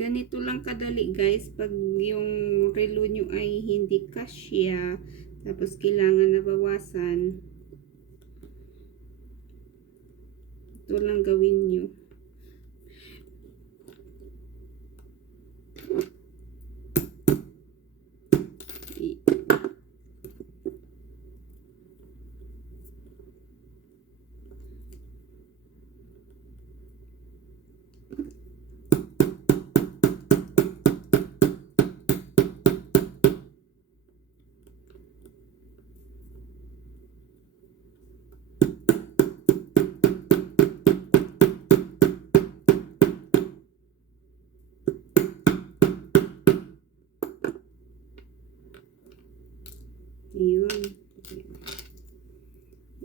Ganito lang kadali guys, pag yung relo nyo ay hindi kasya, tapos kailangan na bawasan, ito lang gawin nyo. Ayun.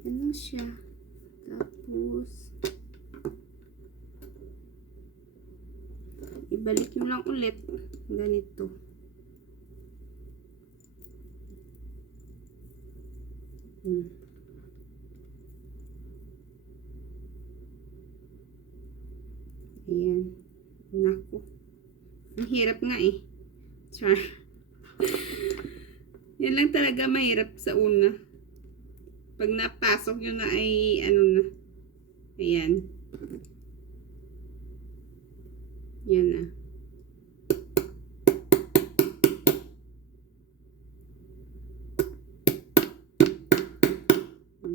Ano siya? Tapos, ibalik nyo lang ulit. Ganito. Ayan. Naku. Ang hirap nga eh. Char. Yan lang talaga mahirap sa una. Pag napasok nyo na ay ano na. Ayan. Yan na.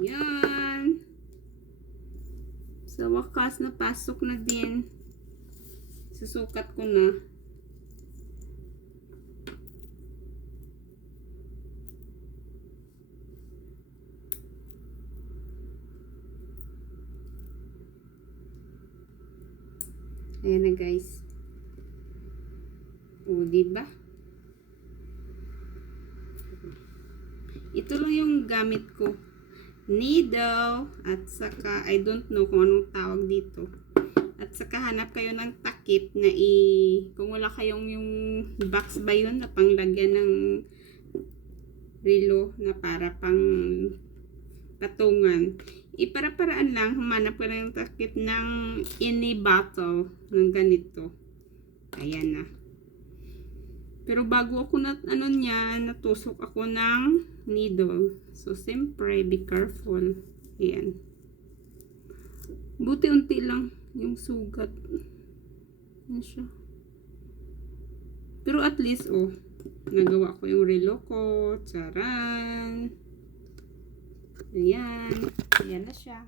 Yan. Sa wakas napasok na din. Susukat ko na. Ayan na guys. O, diba? Ito lang yung gamit ko. Needle. At saka, I don't know kung anong tawag dito. At saka, hanap kayo ng takip na kung wala kayong yung box ba yun na panglagyan ng relo na para pang patungan. Para-paraan lang, humanap ka ng takip ng any bottle ng ganito. Ayan na. Pero bago ako natusok ako ng needle. So, siyempre, be careful. Ayan. Buti unti lang yung sugat. Ayan siya. Pero at least, nagawa ko yung relo ko. Charan! Ayan. Ayan na siya.